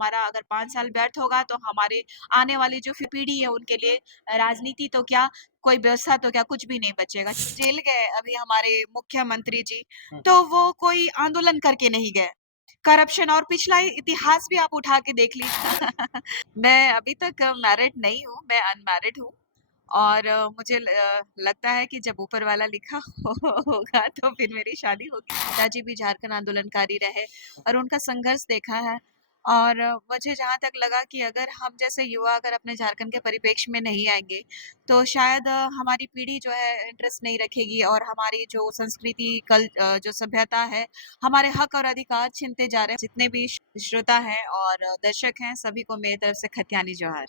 हमारा अगर 5 साल व्यर्थ होगा तो हमारे आने वाली जो पीढ़ी है उनके लिए राजनीति तो क्या, कोई व्यवस्था तो क्या, कुछ भी नहीं बचेगा। जेल गए अभी हमारे मुख्यमंत्री जी, तो वो कोई आंदोलन करके नहीं गए। करप्शन और पिछला इतिहास भी आप उठा के देख लीजिए। मैं अभी तक मैरिड नहीं हूँ, मैं अनमैरिड हूँ। और मुझे लगता है कि जब ऊपर वाला लिखा होगा तो फिर मेरी शादी होगी। पिताजी भी झारखंड आंदोलनकारी रहे और उनका संघर्ष देखा है। और मुझे जहाँ तक लगा कि अगर हम जैसे युवा अगर अपने झारखंड के परिप्रेक्ष्य में नहीं आएंगे तो शायद हमारी पीढ़ी जो है इंटरेस्ट नहीं रखेगी और हमारी जो संस्कृति जो सभ्यता है, हमारे हक और अधिकार छीनते जा रहे हैं। जितने भी श्रोता हैं और दर्शक हैं, सभी को मेरी तरफ से खतियानी जोहार।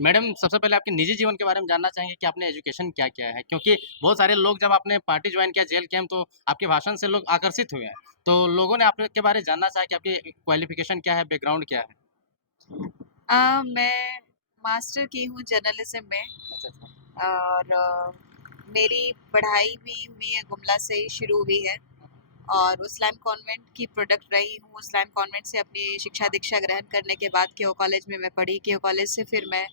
मैडम, सबसे पहले आपके निजी जीवन के बारे में जानना चाहेंगे कि आपने एजुकेशन क्या किया है? क्योंकि बहुत सारे लोग जब आपने पार्टी जॉइन किया जेल कैंप तो आपके भाषण से लोग आकर्षित हुए हैं। तो लोगों ने आपके बारे में जानना चाहा कि आपकी क्वालिफ़िकेशन क्या है, बैकग्राउंड क्या है? मैं मास्टर की हूँ जर्नलिज्म में। अच्छा, अच्छा। और मेरी पढ़ाई भी हुई है गुमला से ही शुरू हुई है और उस्लाम कॉन्वेंट की प्रोडक्ट रही हूँ। उस्लाम कॉन्वेंट से अपनी शिक्षा दीक्षा ग्रहण करने के बाद केओ कॉलेज में मैं पढ़ी। केओ कॉलेज से फिर मैं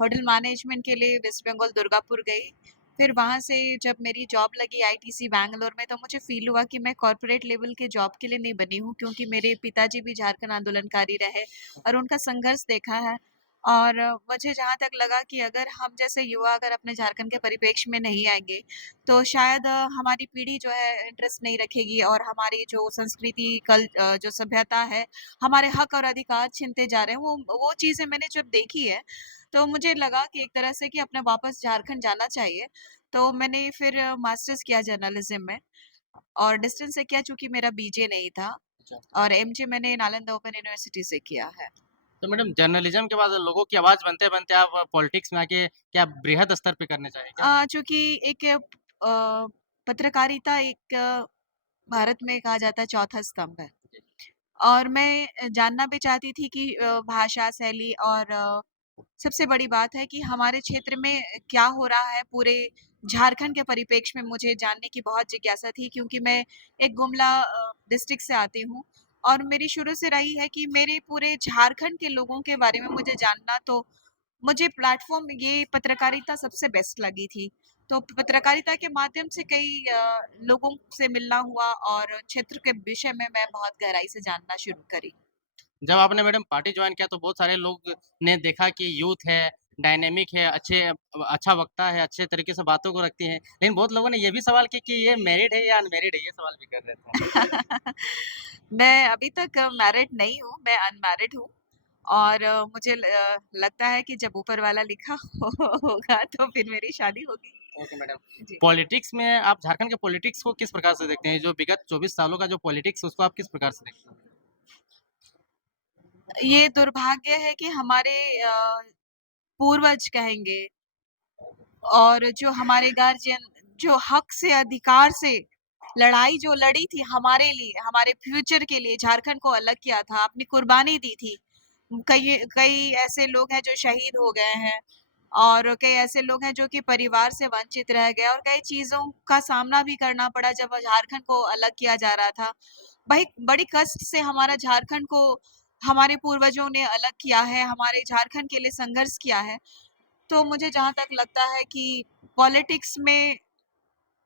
होटल मैनेजमेंट के लिए वेस्ट बंगाल दुर्गापुर गई। फिर वहाँ से जब मेरी जॉब लगी आईटीसी बैंगलोर में तो मुझे फील हुआ कि मैं कॉर्पोरेट लेवल के जॉब के लिए नहीं बनी हूँ, क्योंकि मेरे पिताजी भी झारखंड आंदोलनकारी रहे और उनका संघर्ष देखा है। और मुझे जहाँ तक लगा कि अगर हम जैसे युवा अगर अपने झारखंड के परिप्रेक्ष्य में नहीं आएंगे तो शायद हमारी पीढ़ी जो है इंटरेस्ट नहीं रखेगी और हमारी जो संस्कृति जो सभ्यता है, हमारे हक और अधिकार छीनते जा रहे हैं। वो चीज़ें मैंने जब देखी है तो मुझे लगा कि एक तरह से कि अपने वापस झारखंड जाना चाहिए। तो मैंने फिर मास्टर्स किया जर्नलिज्म में और डिस्टेंस से किया चूँकि मेरा बीजे नहीं था। अच्छा। और एमजे मैंने नालंदा ओपन यूनिवर्सिटी से किया है। तो मैडम जर्नलिज़्म के बाद लोगों की आवाज़ बनते-बनते आप पॉलिटिक्स में आके क्या बृहद स्तर पे करने चाहें क्या? चूँकि एक पत्रकारिता एक भारत में कहा जाता है चौथा स्तंभ है। और मैं जानना भी चाहती थी कि भाषा, शैली और सबसे बड़ी बात है कि हमारे क्षेत्र में क्या हो रहा है पूरे झारखंड के परिप्रेक्ष्य में मुझे जानने की बहुत जिज्ञासा थी, क्योंकि मैं एक गुमला डिस्ट्रिक्ट से आती हूँ और मेरी शुरू से रही है कि मेरे पूरे झारखंड के लोगों के बारे में मुझे जानना। तो मुझे प्लेटफ़ॉर्म ये पत्रकारिता सबसे बेस्ट लगी थी। तो पत्रकारिता के माध्यम से कई लोगों से मिलना हुआ और क्षेत्र के विषय में मैं बहुत गहराई से जानना शुरू करी। जब आपने मैडम पार्टी जॉइन किया तो बहुत सारे लोग ने देखा कि यूथ है, डायनामिक है, अच्छा वक्ता है, अच्छे तरीके से बातों को रखती हैं। लेकिन बहुत लोगों ने ये भी सवाल किया कि ये मैरिड है या अनमैरिड है? ये सवाल भी कर रहे थे। मैं अभी तक मैरिड नहीं हूँ, मैं अनमैरिड हूँ। और मुझे लगता है कि जब ऊपर वाला लिखा होगा तो फिर मेरी शादी होगी। Okay madam. जी। पॉलिटिक्स में आप झारखंड के पॉलिटिक्स को किस प्रकार से देखते हैं? जो विगत 24 सालों का जो पॉलिटिक्स है उसको आप किस प्रकार से देखते हैं? ये दुर्भाग्य है कि हमारे पूर्वज कहेंगे और जो हमारे गार्जियन जो हक से अधिकार से लड़ाई जो लड़ी थी हमारे लिए, हमारे फ्यूचर के लिए, झारखंड को अलग किया था, अपनी कुर्बानी दी थी। कई कई ऐसे लोग हैं जो शहीद हो गए हैं और कई ऐसे लोग हैं जो कि परिवार से वंचित रह गए और कई चीज़ों का सामना भी करना पड़ा जब झारखंड को अलग किया जा रहा था। भाई बड़ी कष्ट से हमारा झारखंड को हमारे पूर्वजों ने अलग किया है, हमारे झारखंड के लिए संघर्ष किया है। तो मुझे जहाँ तक लगता है कि पॉलिटिक्स में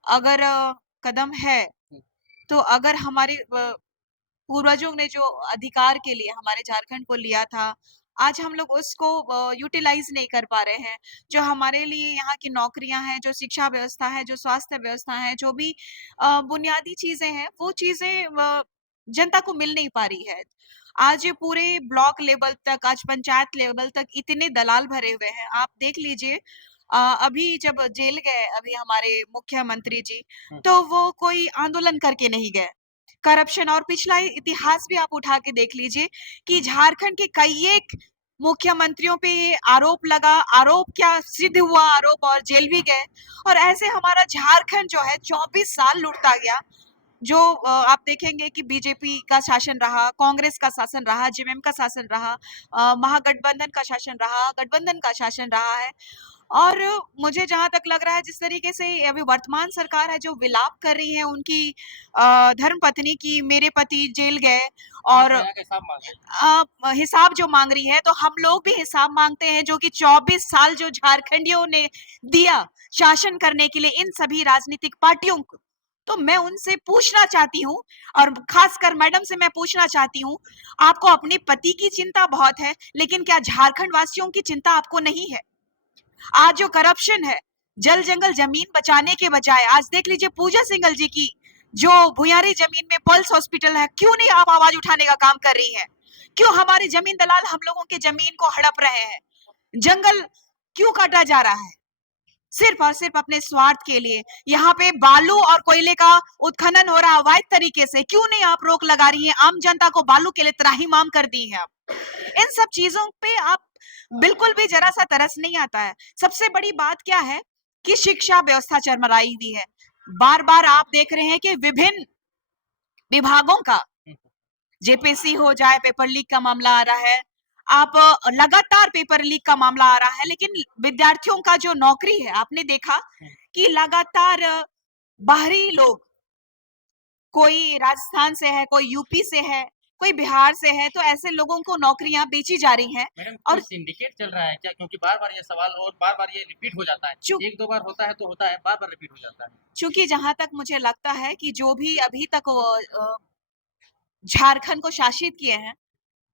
अगर कदम है, तो अगर हमारे पूर्वजों ने जो अधिकार के लिए हमारे झारखंड को लिया था, आज हम लोग उसको यूटिलाइज़ नहीं कर पा रहे हैं। जो हमारे लिए यहाँ की नौकरियाँ हैं, जो शिक्षा व्यवस्था है, जो स्वास्थ्य व्यवस्था है, जो भी बुनियादी चीज़ें हैं, वो चीज़ें जनता को मिल नहीं पा रही है। आज ये पूरे ब्लॉक लेवल तक, आज पंचायत लेवल तक इतने दलाल भरे हुए हैं। आप देख लीजिए अभी जब जेल गए अभी हमारे मुख्यमंत्री जी, तो वो कोई आंदोलन करके नहीं गए। करप्शन और पिछला इतिहास भी आप उठा के देख लीजिए कि झारखंड के कई एक मुख्यमंत्रियों पे ये आरोप लगा, आरोप क्या सिद्ध हुआ आरोप और जेल भी गए। और ऐसे हमारा झारखंड जो है 24 साल लुटता गया। जो आप देखेंगे कि बीजेपी का शासन रहा, कांग्रेस का शासन रहा, जेएमएम का शासन रहा, महागठबंधन का शासन रहा, गठबंधन का शासन रहा है। और मुझे जहाँ तक लग रहा है जिस तरीके से अभी वर्तमान सरकार है जो विलाप कर रही है उनकी धर्मपत्नी की, मेरे पति जेल गए और यहाँ का हिसाब मांग रही है। हिसाब जो मांग रही है, तो हम लोग भी हिसाब मांगते हैं, जो कि 24 साल जो झारखंडियों ने दिया शासन करने के लिए इन सभी राजनीतिक पार्टियों को, तो मैं उनसे पूछना चाहती हूँ, और खासकर मैडम से मैं पूछना चाहती हूँ, आपको अपने पति की चिंता बहुत है, लेकिन क्या झारखंड वासियों की चिंता आपको नहीं है? आज जो करप्शन है, जल जंगल जमीन बचाने के बजाय, आज देख लीजिए पूजा सिंघल जी की जो भुयारी जमीन में पल्स हॉस्पिटल है, क्यों नहीं आप आवाज उठाने का काम कर रही है? क्यों हमारे जमीन दलाल हम लोगों के जमीन को हड़प रहे हैं? जंगल क्यों काटा जा रहा है? सिर्फ और सिर्फ अपने स्वार्थ के लिए। यहाँ पे बालू और कोयले का उत्खनन हो रहा है अवैध तरीके से, क्यों नहीं आप रोक लगा रही हैं? आम जनता को बालू के लिए त्राहिमाम कर दी है आप। इन सब चीजों पे आप बिल्कुल भी जरा सा तरस नहीं आता है। सबसे बड़ी बात क्या है कि शिक्षा व्यवस्था चरमराई हुई है। बार बार आप देख रहे हैं कि विभिन्न विभागों का जेपीसी हो जाए, पेपर लीक का मामला आ रहा है, आप लगातार पेपर लीक का मामला आ रहा है, लेकिन विद्यार्थियों का जो नौकरी है, आपने देखा कि लगातार बाहरी लोग, कोई राजस्थान से है, कोई यूपी से है, कोई बिहार से है, तो ऐसे लोगों को नौकरियां बेची जा रही हैं। मैडम और कोई सिंडिकेट चल रहा है क्या? क्योंकि बार-बार ये सवाल और बार-बार ये रिपीट हो जाता है। चूं- 1-2 बार होता है तो होता है, बार-बार रिपीट हो जाता है। चूंकि जहां तक मुझे लगता है कि जो भी अभी तक झारखंड को शासित किए हैं,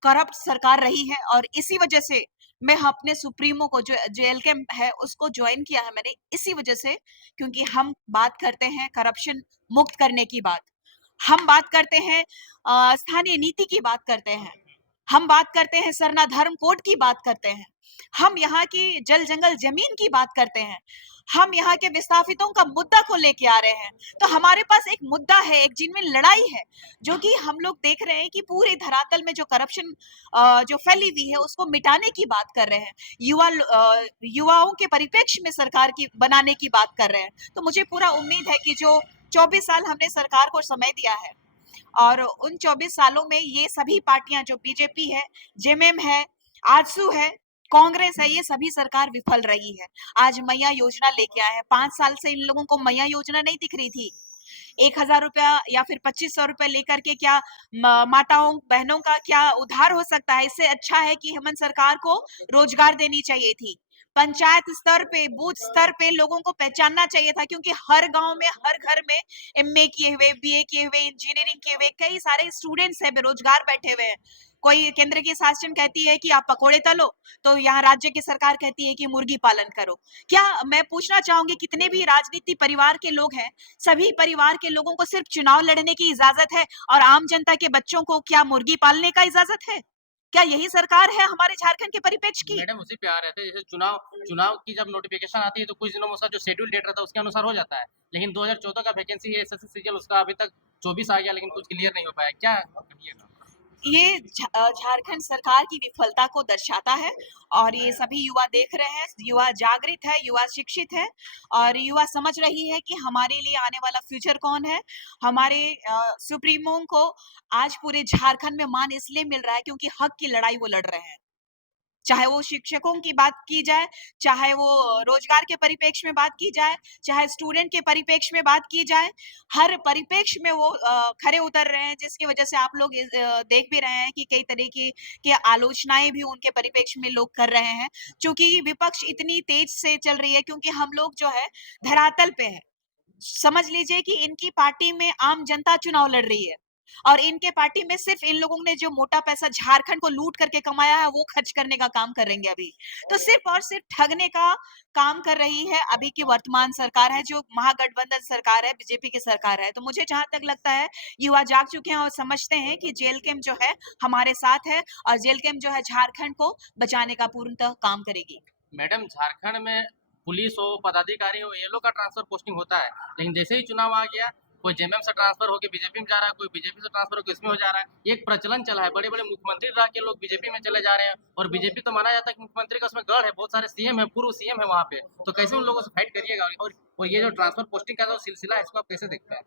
करप्ट सरकार रही है, और इसी वजह से मैं अपने सुप्रीमो को, जो जेल के है, उसको ज्वाइन किया है मैंने इसी वजह से, क्योंकि हम बात करते हैं करप्शन मुक्त करने की बात, हम बात करते हैं स्थानीय नीति की बात करते हैं, हम बात करते हैं सरना धर्म कोड की बात करते हैं, हम यहाँ की जल जंगल जमीन की बात करते हैं, हम यहाँ के विस्थापितों का मुद्दा को लेके आ रहे हैं। तो हमारे पास एक मुद्दा है, एक जिनमें लड़ाई है, जो कि हम लोग देख रहे हैं कि पूरे धरातल में जो करप्शन जो फैली हुई है, उसको मिटाने की बात कर रहे हैं, युवाओं के परिप्रेक्ष्य में सरकार की बनाने की बात कर रहे हैं। तो मुझे पूरा उम्मीद है कि जो 24 साल हमने सरकार को समय दिया है, और उन 24 सालों में ये सभी पार्टियां, जो बीजेपी है, जेएमएम है, आजसू है, कांग्रेस है, ये सभी सरकार विफल रही है। आज मैया योजना लेके आए हैं, 5 साल से इन लोगों को मैया योजना नहीं दिख रही थी। 1,000 रुपया या फिर 2500 रुपया लेकर के क्या माताओं बहनों का क्या उद्धार हो सकता है? इससे अच्छा है कि हेमंत सरकार को रोजगार देनी चाहिए थी। पंचायत स्तर पे, बूथ स्तर पे लोगों को पहचानना चाहिए था, क्योंकि हर गांव में, हर घर में एमए किए हुए, बीए किए हुए, इंजीनियरिंग किए हुए कई सारे स्टूडेंट्स हैं, बेरोजगार बैठे हुए हैं। कोई केंद्र की शासन कहती है कि आप पकोड़े तलो, तो यहाँ राज्य की सरकार कहती है कि मुर्गी पालन करो। क्या, मैं पूछना चाहूंगी, कितने भी राजनीति परिवार के लोग हैं, सभी परिवार के लोगों को सिर्फ चुनाव लड़ने की इजाजत है, और आम जनता के बच्चों को क्या मुर्गी पालने का इजाजत है? क्या यही सरकार है हमारे झारखंड के परिप्रेक्ष्य की? मैडम उसी पे आ रहे थे, जैसे चुनाव चुनाव की जब नोटिफिकेशन आती है तो कुछ दिनों में उसका जो शेड्यूल डेट रहता है उसके अनुसार हो जाता है। लेकिन 2014 का वैकेंसी है एसएससी सीजीएल, उसका अभी तक 24 आ गया लेकिन कुछ क्लियर नहीं हो पाया। क्या कहिएगा? ये झारखंड सरकार की विफलता को दर्शाता है, और ये सभी युवा देख रहे हैं, युवा जागृत है, युवा शिक्षित है, और युवा समझ रही है कि हमारे लिए आने वाला फ्यूचर कौन है। हमारे सुप्रीमो को आज पूरे झारखंड में मान इसलिए मिल रहा है क्योंकि हक की लड़ाई वो लड़ रहे हैं। चाहे वो शिक्षकों की बात की जाए, चाहे वो रोजगार के परिप्रेक्ष्य में बात की जाए, चाहे स्टूडेंट के परिप्रेक्ष्य में बात की जाए, हर परिप्रेक्ष्य में वो खरे उतर रहे हैं, जिसकी वजह से आप लोग देख भी रहे हैं कि कई तरीके की आलोचनाएं भी उनके परिप्रेक्ष्य में लोग कर रहे हैं, क्योंकि विपक्ष इतनी तेज से चल रही है, क्योंकि हम लोग जो है धरातल पे है। समझ लीजिए कि इनकी पार्टी में आम जनता चुनाव लड़ रही है, और इनके पार्टी में सिर्फ इन लोगों ने जो मोटा पैसा झारखंड को लूट करके कमाया है, वो खर्च करने का काम करेंगे अभी। तो सिर्फ और सिर्फ ठगने का काम कर रही है अभी की वर्तमान सरकार है, जो महागठबंधन सरकार है, बीजेपी की सरकार है। तो मुझे जहां तक लगता है, युवा जाग चुके हैं और समझते हैं कि जेल कैम्प जो है हमारे साथ है, और जेल कैम्प जो है झारखंड को बचाने का पूर्णतः काम करेगी। मैडम झारखंड में पुलिस हो, पदाधिकारी हो, ये लोग का ट्रांसफर पोस्टिंग होता है, लेकिन जैसे ही चुनाव आ गया कोई जेएमएम से ट्रांसफर होकर बीजेपी में जा रहा है, कोई बीजेपी से ट्रांसफर होकर इसमें हो जा रहा है। ये एक प्रचलन चला है, बड़े बड़े मुख्यमंत्री रह के लोग बीजेपी में चले जा रहे हैं, और बीजेपी तो माना जाता है कि मुख्यमंत्री का उसमें गढ़ है, बहुत सारे सीएम है, पूर्व सीएम है वहाँ पे, तो कैसे उन लोगों से फाइट करिएगा? और ये जो ट्रांसफर पोस्टिंग का जो सिलसिला है इसको आप कैसे देखते हैं?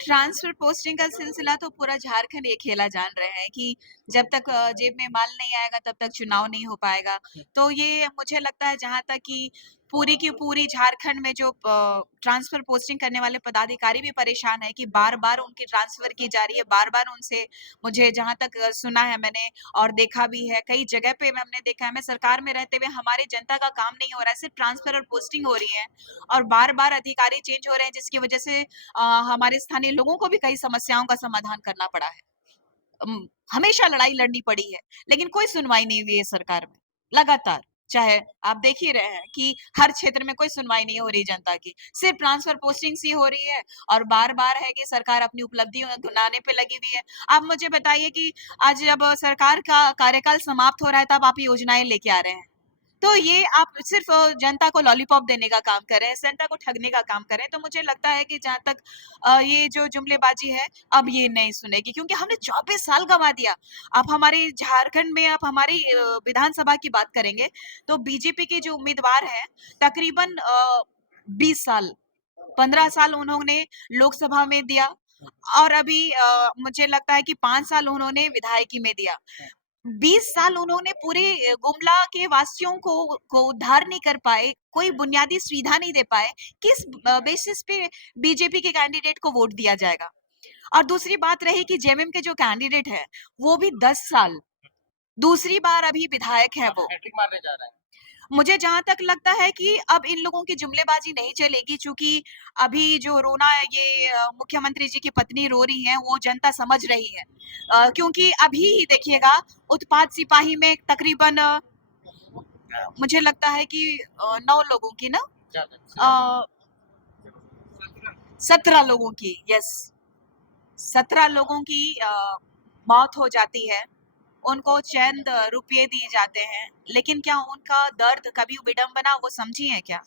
ट्रांसफर पोस्टिंग का सिलसिला तो पूरा झारखंड ये खेला जान रहे हैं कि जब तक जेब में माल नहीं आएगा तब तक चुनाव नहीं हो पाएगा। तो ये मुझे लगता है, जहां तक कि पूरी की पूरी झारखंड में जो ट्रांसफर पोस्टिंग करने वाले पदाधिकारी भी परेशान है कि बार-बार उनकी ट्रांसफर की जा रही है, बार-बार उनसे मुझे जहाँ तक सुना है मैंने और देखा भी है, कई जगह पे हमने देखा है, मैं सरकार में रहते हुए हमारी जनता का काम नहीं हो रहा है, सिर्फ ट्रांसफर और पोस्टिंग हो रही है और बार-बार अधिकारी चेंज हो रहे हैं जिसकी वजह से हमारे स्थानीय लोगों को भी कई समस्याओं का समाधान करना पड़ा है। हमेशा लड़ाई लड़नी पड़ी है, लेकिन कोई सुनवाई नहीं हुई है सरकार में, लगातार। चाहे आप देख ही रहे हैं कि हर क्षेत्र में कोई सुनवाई नहीं हो रही जनता की, सिर्फ ट्रांसफर पोस्टिंग्स ही हो रही है और बार-बार है कि सरकार अपनी उपलब्धियों गिनाने पे लगी हुई है। आप मुझे बताइए कि आज जब सरकार का कार्यकाल समाप्त हो रहा है, तब आप योजनाएँ लेके आ रहे हैं। तो ये आप सिर्फ जनता को लॉलीपॉप देने का काम कर रहे हैं, जनता को ठगने का काम कर रहे हैं। तो मुझे लगता है कि जहाँ तक ये जो जुमलेबाजी है, अब ये नहीं सुनेगी क्योंकि हमने 24 साल गँवा दिया। आप हमारे झारखंड में आप हमारी विधानसभा की बात करेंगे, तो बीजेपी के जो उम्मीदवार हैं, तकरीबन 20 साल, 15 साल उन्होंने लोकसभा में दिया और अभी मुझे लगता है कि 5 साल उन्होंने विधायकी में दिया। 20 साल उन्होंने पूरे गुमला के वासियों को उद्धार नहीं कर पाए, कोई बुनियादी सुविधा नहीं दे पाए, किस बेसिस पे बीजेपी के कैंडिडेट को वोट दिया जाएगा? और दूसरी बात रही कि जेएमएम के जो कैंडिडेट है, वो भी 10 साल, दूसरी बार अभी विधायक है वो। हैट्रिक मारने जा रहा है। मुझे जहाँ तक लगता है कि अब इन लोगों की जुमलेबाजी नहीं चलेगी चूँकि अभी जो रोना ये मुख्यमंत्री जी की पत्नी रो रही हैं, वो जनता समझ रही है। क्योंकि अभी ही देखिएगा उत्पाद सिपाही में तकरीबन मुझे लगता है कि 9 लोगों की ना ज़्यादा। अ, 17 लोगों की, यस, 17 लोगों की मौत हो जाती है। उनको चंद रुपये दिए जाते हैं, लेकिन क्या उनका दर्द कभी विडंबना वो समझी है क्या?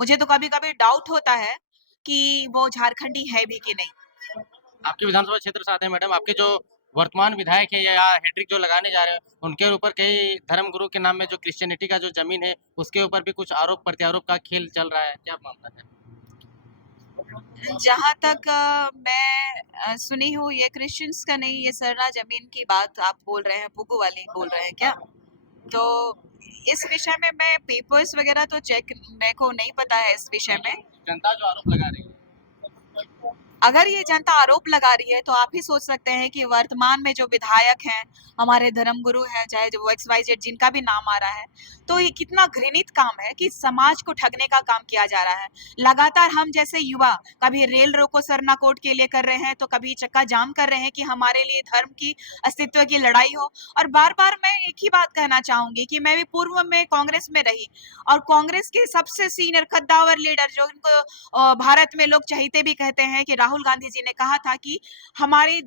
मुझे तो कभी-कभी डाउट होता है कि वो झारखंडी है भी कि नहीं। आपके विधानसभा क्षेत्र से आते हैं मैडम, आपके जो वर्तमान विधायक है या हैट्रिक जो लगाने जा रहे हैं, उनके ऊपर कई धर्मगुरु के नाम में जो क्रिश्चियनिटी का जो ज़मीन है, उसके ऊपर भी कुछ आरोप-प्रत्यारोप का खेल चल रहा है, क्या मामला है? जहाँ तक मैं सुनी हूँ ये क्रिश्चियंस का नहीं, ये सरना ज़मीन की बात आप बोल रहे हैं, पुगु वाली बोल रहे हैं क्या? तो इस विषय में मैं पेपर्स वगैरह तो चेक मेरे को नहीं पता है इस विषय में। जनता जो आरोप लगा रही है। अगर ये जनता आरोप लगा रही है तो आप ही सोच सकते हैं कि वर्तमान में जो विधायक हैं, हमारे धर्मगुरु हैं, चाहे जो एक्स वाई जेड जिनका भी नाम आ रहा है, तो ये कितना घृणित काम है कि समाज को ठगने का काम किया जा रहा है। लगातार हम जैसे युवा कभी रेल रोको सरना कोड के लिए कर रहे हैं, तो कभी चक्का जाम कर रहे हैं कि हमारे लिए धर्म की अस्तित्व की लड़ाई हो और बार-बार मैं एक ही बात कहना चाहूँगी कि मैं भी पूर्व में कांग्रेस में रही और कांग्रेस के सबसे सीनियर कद्दावर लीडर जो इनको भारत में लोग चहेते भी कहते हैं कि राहुल गांधी जी ने कहा था कि हमारे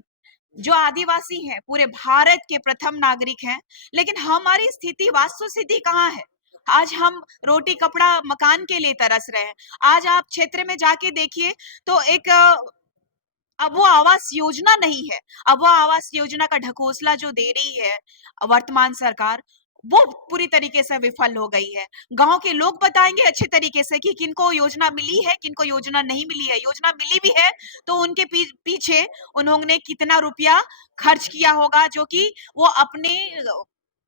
जो आदिवासी हैं पूरे भारत के प्रथम नागरिक हैं, लेकिन हमारी स्थिति वास्तु स्थिति कहाँ है? आज हम रोटी कपड़ा मकान के लिए तरस रहे हैं। आज आप क्षेत्र में जाके देखिए तो एक अब वो आवास योजना नहीं है। अब वो आवास योजना का ढकोसला जो दे रही है वर्तमान सरकार, वो पूरी तरीके से विफल हो गई है। गाँव के लोग बताएँगे अच्छे तरीके से कि किनको योजना मिली है, किनको योजना नहीं मिली है। योजना मिली भी है, तो उनके पीछे उन्होंने कितना रुपया खर्च किया होगा जो कि वो अपने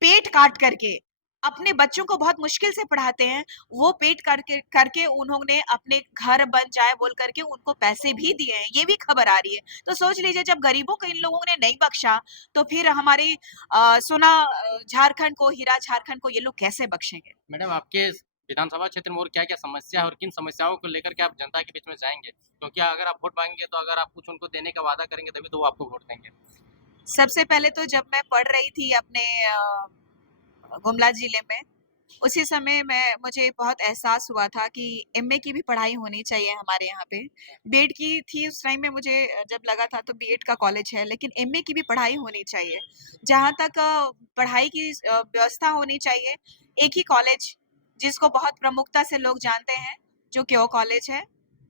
पेट काट करके, अपने बच्चों को बहुत मुश्किल से पढ़ाते हैं। वो पेट करके करके उन्होंने अपने घर बन जाए बोल करके उनको पैसे भी दिए हैं, ये भी खबर आ रही है। तो सोच लीजिए जब गरीबों को इन लोगों ने नहीं बख्शा, तो फिर हमारी सोना झारखंड को, हीरा झारखंड को ये लोग कैसे बख्शेंगे? मैडम आपके विधानसभा क्षेत्र में और क्या-क्या समस्या है और किन समस्याओं को लेकर के आप जनता के बीच में जाएँगे? क्योंकि अगर आप वोट माँगेंगे तो अगर आप कुछ उनको देने का वादा करेंगे तभी तो वो आपको वोट देंगे। सबसे पहले तो जब मैं पढ़ रही थी अपने गुमला जिले में, उसी समय मुझे बहुत एहसास हुआ था कि एमए की भी पढ़ाई होनी चाहिए हमारे यहाँ पे। बीएड की थी उस टाइम में मुझे जब लगा था तो बीएड का कॉलेज है, लेकिन एमए की भी पढ़ाई होनी चाहिए। जहाँ तक पढ़ाई की व्यवस्था होनी चाहिए, एक ही कॉलेज जिसको बहुत प्रमुखता से लोग जानते हैं, जो क्यो कॉलेज है,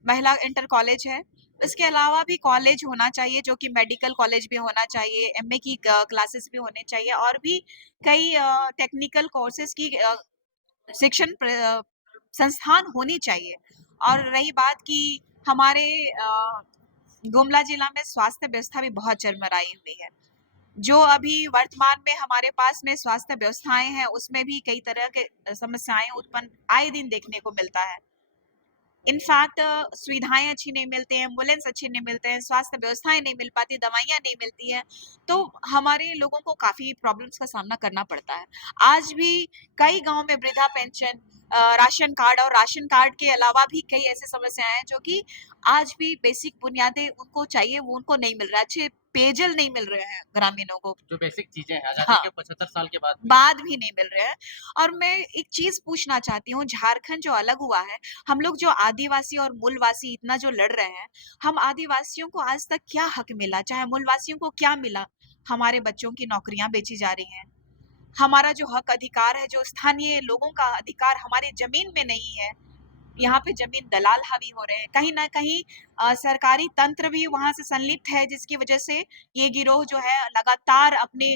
महिला इंटर कॉलेज है। इसके अलावा भी कॉलेज होना चाहिए जो कि मेडिकल कॉलेज भी होना चाहिए, एमए की क्लासेस भी होने चाहिए और भी कई टेक्निकल कोर्सेज़ की शिक्षण संस्थान होनी चाहिए। और रही बात कि हमारे गुमला जिला में स्वास्थ्य व्यवस्था भी बहुत चरमराई हुई है। जो अभी वर्तमान में हमारे पास में स्वास्थ्य व्यवस्थाएं हैं, उसमें भी कई तरह के समस्याएं उत्पन्न आए दिन देखने को मिलता है। इनफैक्ट सुविधाएं अच्छी नहीं मिलती हैं, एम्बुलेंस अच्छे नहीं मिलते हैं, स्वास्थ्य व्यवस्थाएं नहीं मिल पाती, दवाइयां नहीं मिलती हैं, तो हमारे लोगों को काफी प्रॉब्लम्स का सामना करना पड़ता है। आज भी कई गांव में वृद्धा पेंशन, राशन कार्ड और राशन कार्ड के अलावा भी कई ऐसी समस्याएं हैं जो कि आज भी बेसिक बुनियादें उनको चाहिए, वो उनको नहीं मिल रहा है, अच्छे पेयजल नहीं मिल रहे हैं ग्रामीणों को। जो बेसिक चीजें हैं आजादी हाँ, के 75 साल के बाद भी। बाद भी नहीं मिल रहे हैं। और मैं एक चीज पूछना चाहती हूँ, झारखंड जो अलग हुआ है, हम लोग जो आदिवासी और मूलवासी इतना जो लड़ रहे हैं, हम आदिवासियों को आज तक क्या हक मिला, चाहे मूलवासियों को क्या मिला? हमारे बच्चों की नौकरियां बेची जा रही हैं, हमारा जो हक अधिकार है, जो स्थानीय लोगों का अधिकार हमारी जमीन में नहीं है, यहाँ पे जमीन दलाल हावी हो रहे हैं। कहीं ना कहीं सरकारी तंत्र भी वहां से संलिप्त है, जिसकी वजह से ये गिरोह जो है लगातार अपने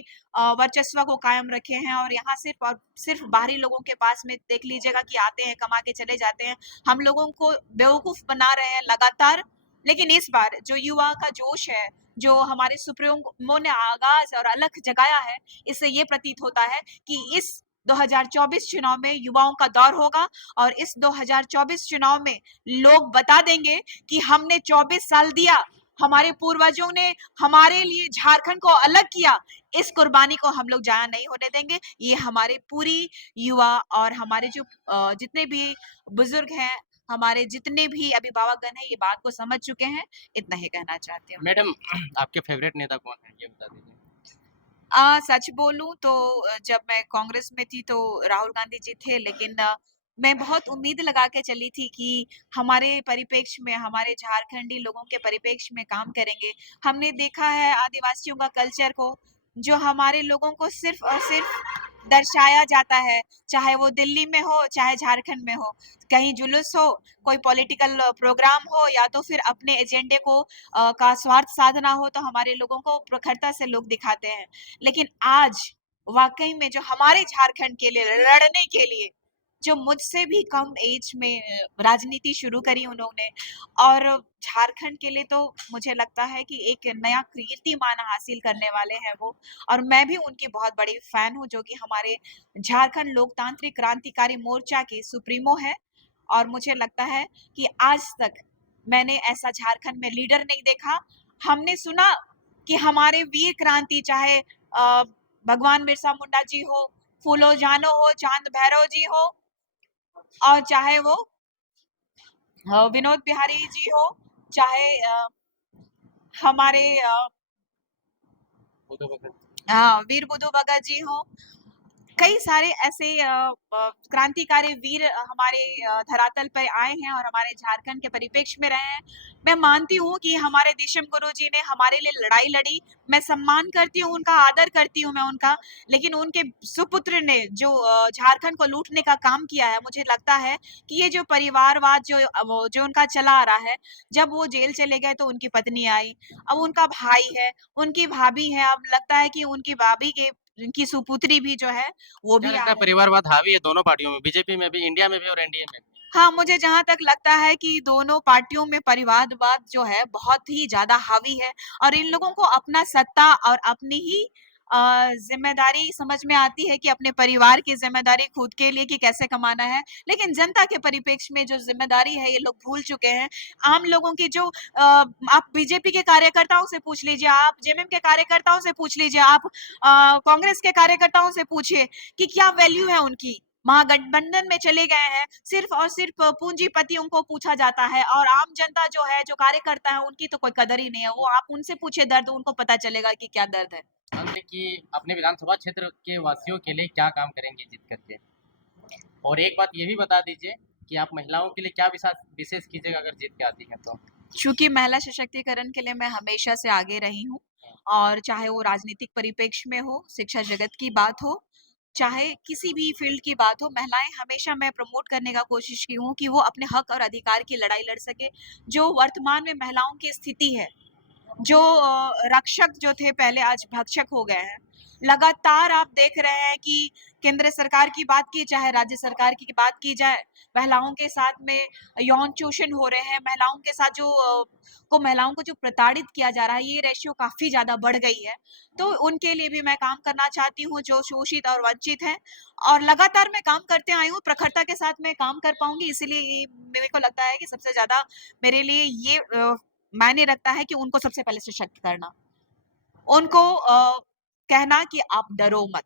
वर्चस्व को कायम रखे हैं, और यहाँ सिर्फ और सिर्फ बाहरी लोगों के पास में देख लीजिएगा कि आते हैं, कमा के चले जाते हैं, हम लोगों को बेवकूफ बना रहे हैं लगातार। लेकिन इस बार जो युवा का जोश है, जो हमारे सुप्रीमो ने आगाज और अलख जगाया है, इससे ये प्रतीत होता है कि इस 2024 चुनाव में युवाओं का दौर होगा, और इस 2024 चुनाव में लोग बता देंगे कि हमने 24 साल दिया, हमारे पूर्वजों ने हमारे लिए झारखंड को अलग किया, इस कुर्बानी को हम लोग जाया नहीं होने देंगे। ये हमारे पूरी युवा और हमारे जो जितने भी बुजुर्ग हैं, हमारे जितने भी अभिभावकगण हैं, ये बात को समझ चुके हैं। इतना ही कहना चाहती हूँ। मैडम, आपके फेवरेट नेता कौन है ये बता दीजिए। सच बोलूं तो जब मैं कांग्रेस में थी तो राहुल गांधी जी थे, लेकिन मैं बहुत उम्मीद लगा के चली थी कि हमारे परिप्रेक्ष्य में, हमारे झारखंडी लोगों के परिप्रेक्ष्य में काम करेंगे। हमने देखा है आदिवासियों का कल्चर को, जो हमारे लोगों को सिर्फ और सिर्फ दर्शाया जाता है, चाहे वो दिल्ली में हो चाहे झारखंड में हो, कहीं जुलूस हो, कोई पॉलिटिकल प्रोग्राम हो, या तो फिर अपने एजेंडे को का स्वार्थ साधना हो, तो हमारे लोगों को प्रखरता से लोग दिखाते हैं। लेकिन आज वाकई में जो हमारे झारखंड के लिए लड़ने के लिए, जो मुझसे भी कम एज में राजनीति शुरू करी उन्होंने, और झारखंड के लिए तो मुझे लगता है कि एक नया कीर्तिमान हासिल करने वाले हैं वो। और मैं भी उनकी बहुत बड़ी फैन हूँ, जो कि हमारे झारखंड लोकतांत्रिक क्रांतिकारी मोर्चा के सुप्रीमो है। और मुझे लगता है कि आज तक मैंने ऐसा झारखंड में लीडर नहीं देखा। हमने सुना कि हमारे वीर क्रांति, चाहे भगवान बिरसा मुंडा जी हो, फूलो जानो हो, चांद भैरव जी हो, और चाहे वो विनोद बिहारी जी हो, चाहे हमारे वो तो बता- वीर बुधु भगत जी हो, कई सारे ऐसे क्रांतिकारी वीर हमारे धरातल पर आए हैं और हमारे झारखंड के परिप्रेक्ष्य में रहे हैं। मैं मानती हूँ कि हमारे दिशम गुरु जी ने हमारे लिए लड़ाई लड़ी, मैं सम्मान करती हूँ उनका, आदर करती हूँ मैं उनका, लेकिन उनके सुपुत्र ने जो झारखंड को लूटने का काम किया है, मुझे लगता है कि ये जो परिवारवाद जो उनका चला आ रहा है, जब वो जेल चले गए तो उनकी पत्नी आई, अब उनका भाई है, उनकी भाभी है, अब लगता है कि उनकी भाभी के उनकी सुपुत्री भी जो है वो क्या भी आ लगता है रहे हैं। परिवारवाद हावी है दोनों पार्टियों में, बीजेपी में भी, इंडिया में भी और एनडीए में भी? हाँ, मुझे जहाँ तक लगता है कि दोनों पार्टियों में परिवारवाद जो है बहुत ही ज़्यादा हावी है, और इन लोगों को अपना सत्ता और अपनी ही ज़िम्मेदारी समझ में आती है कि अपने परिवार की ज़िम्मेदारी खुद के लिए कि कैसे कमाना है। लेकिन जनता के परिप्रेक्ष्य में जो ज़िम्मेदारी है, ये लोग भूल चुके हैं। आम लोगों की जो आप बीजेपी के कार्यकर्ताओं से पूछ लीजिए, आप जेएमएम के कार्यकर्ताओं से पूछ लीजिए, आप कांग्रेस के कार्यकर्ताओं से पूछिए कि क्या वैल्यू है उनकी। महागठबंधन में चले गए हैं, सिर्फ और सिर्फ पूंजीपतियों को पूछा जाता है, और आम जनता जो है, जो कार्यकर्ता है, उनकी तो कोई कदर ही नहीं है। वो आप उनसे पूछे दर्द, उनको पता चलेगा कि क्या दर्द है। अंत में कि अपने विधानसभा क्षेत्र के वासियों के लिए क्या काम करेंगे जीत करके, और एक बात ये भी बता दीजिए कि आप महिलाओं के लिए क्या विशेष विशेष कीजिएगा अगर जीत के आती हैं तो? चूंकि महिला सशक्तिकरण के लिए मैं हमेशा से आगे रही हूँ, और चाहे वो राजनीतिक परिप्रेक्ष्य में हो, शिक्षा जगत की बात हो, चाहे किसी भी फील्ड की बात हो, महिलाएं हमेशा मैं प्रमोट करने का कोशिश की हूँ कि वो अपने हक और अधिकार की लड़ाई लड़ सके। जो वर्तमान में महिलाओं की स्थिति है, जो रक्षक जो थे पहले, आज भक्षक हो गए हैं। लगातार आप देख रहे हैं कि केंद्र सरकार की बात की चाहे राज्य सरकार की बात की जाए, महिलाओं के साथ में यौन शोषण हो रहे हैं, महिलाओं के साथ महिलाओं को जो प्रताड़ित किया जा रहा है, ये रेशियो काफी ज्यादा बढ़ गई है। तो उनके लिए भी मैं काम करना चाहती हूँ जो शोषित और वंचित हैं, और लगातार मैं काम करते आई हूँ, प्रखरता के साथ मैं काम कर पाऊंगी। इसीलिए ये मेरे को लगता है कि सबसे ज्यादा मेरे लिए ये मायने रखता है कि उनको सबसे पहले सशक्त करना, उनको कहना कि आप डरो मत,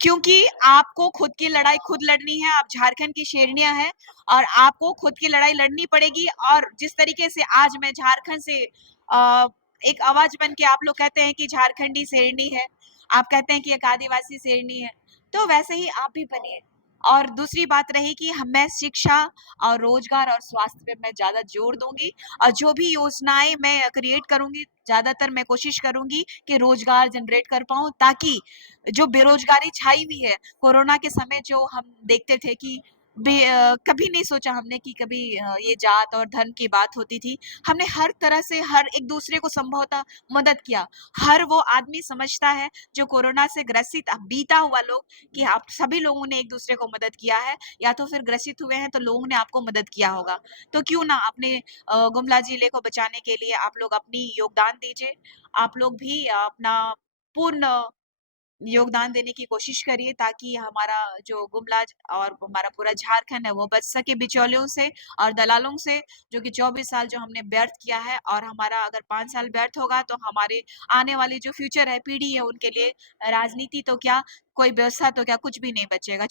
क्योंकि आपको खुद की लड़ाई खुद लड़नी है। आप झारखंड की शेरनियां हैं और आपको खुद की लड़ाई लड़नी पड़ेगी। और जिस तरीके से आज मैं झारखंड से एक आवाज बन के, आप लोग कहते हैं कि झारखंडी शेरनी है, आप कहते हैं कि एक आदिवासी शेरनी है, तो वैसे ही आप भी बनिए। और दूसरी बात रही कि मैं शिक्षा और रोजगार और स्वास्थ्य पे मैं ज्यादा जोर दूंगी, और जो भी योजनाएं मैं क्रिएट करूंगी, ज्यादातर मैं कोशिश करूंगी कि रोजगार जनरेट कर पाऊं, ताकि जो बेरोजगारी छाई हुई है, कोरोना के समय जो हम देखते थे कि कभी नहीं सोचा हमने कि कभी ये जात और धर्म की बात होती थी। हमने हर तरह से हर एक दूसरे को संभवतः मदद किया। हर वो आदमी समझता है जो कोरोना से ग्रसित बीता हुआ लोग, कि आप सभी लोगों ने एक दूसरे को मदद किया है, या तो फिर ग्रसित हुए हैं तो लोगों ने आपको मदद किया होगा। तो क्यों ना अपने गुमला जिले को बचाने के लिए आप लोग अपनी योगदान दीजिए। आप लोग भी अपना पूर्ण योगदान देने की कोशिश करिए, ताकि हमारा जो गुमला और हमारा पूरा झारखंड है वो बच सके बिचौलियों से और दलालों से, जो कि 24 साल जो हमने व्यर्थ किया है। और हमारा अगर 5 साल व्यर्थ होगा तो हमारे आने वाली जो फ्यूचर है, पीढ़ी है, उनके लिए राजनीति तो क्या, कोई व्यवस्था तो क्या, कुछ भी नहीं बचेगा।